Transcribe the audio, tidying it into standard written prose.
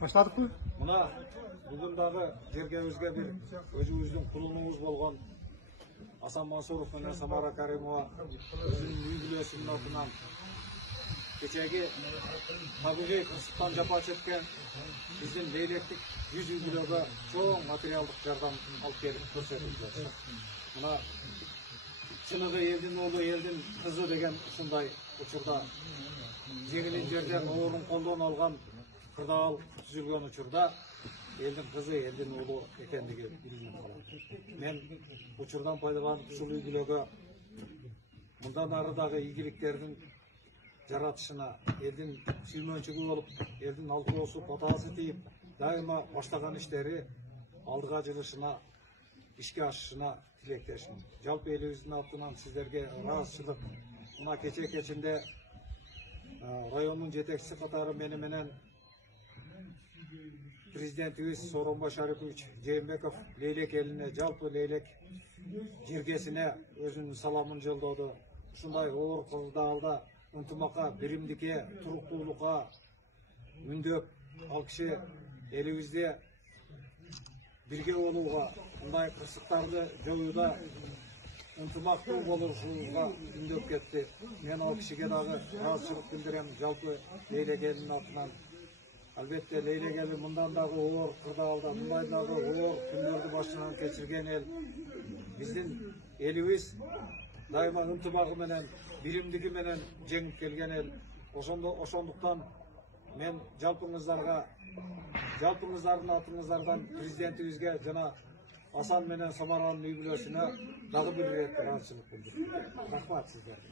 Başladık mı? Mına bugün dağı жерге bir özümüzdün kulunumuz bolğon Hasan Mansurov менен Samara Karimova özünün юбилейсinin atынан keçegi табигый кырсыктан жапа чеккен биздин Leyleklik 100 юбилейге чоң материалдык жардам алып келип көрсөтүлдү. Мына чыныгы элдин уулу, элдин кызы деген ушундай учурда жеңилин жерден оорун колдон алган кырдаал түзүлгөн учурда элдин кызы, элдин уулу экендиги билинип калат. Мен учурдан пайдаланып ушул юбилейге мындан ары дагы ийгиликтердин жаратышына, элдин сүймөнчүгү болуп, элдин алкоосу, батаасы тийип, дайыма баштаган иштери алдыга жылышына, ишке ашышына тилектешмин. Жалпы элибиздин атынан сиздерге ыраазычылык. Мына кечинде райондун жетекчиси катары менен президентибиз Сооронбай Шарипович Жээнбеков Leylek элине, жалпы Leylek жиргесине өзүнүн саламын жолдоду. Ушундай оор кырдаалда ынтымакка, биримдикке, туруктуулукка үндөп, ал киши элибизде бирге болууга, мындай кырсыктарды жоюуда ынтымактуу болушууга үндөп кетти. Мен ал кишиге дагы ыраазычылык билдирем, жалпы Leylek элинин атынан. Албетте Leylek эли мындан дагы оор кырдаалда, мындай дагы оор күндөрдү башынан кечирген эл. Биздин элибиз дайыма ынтымагы менен, биримдиги менен жеңип келген эл. Ошондуктан мен жалпыңыздардын атыңыздардан президентибизге жана Асан менен Самаранын юбилейсине дагы бир ирет ыраазычылык билдирем. Рахмат сиздерге.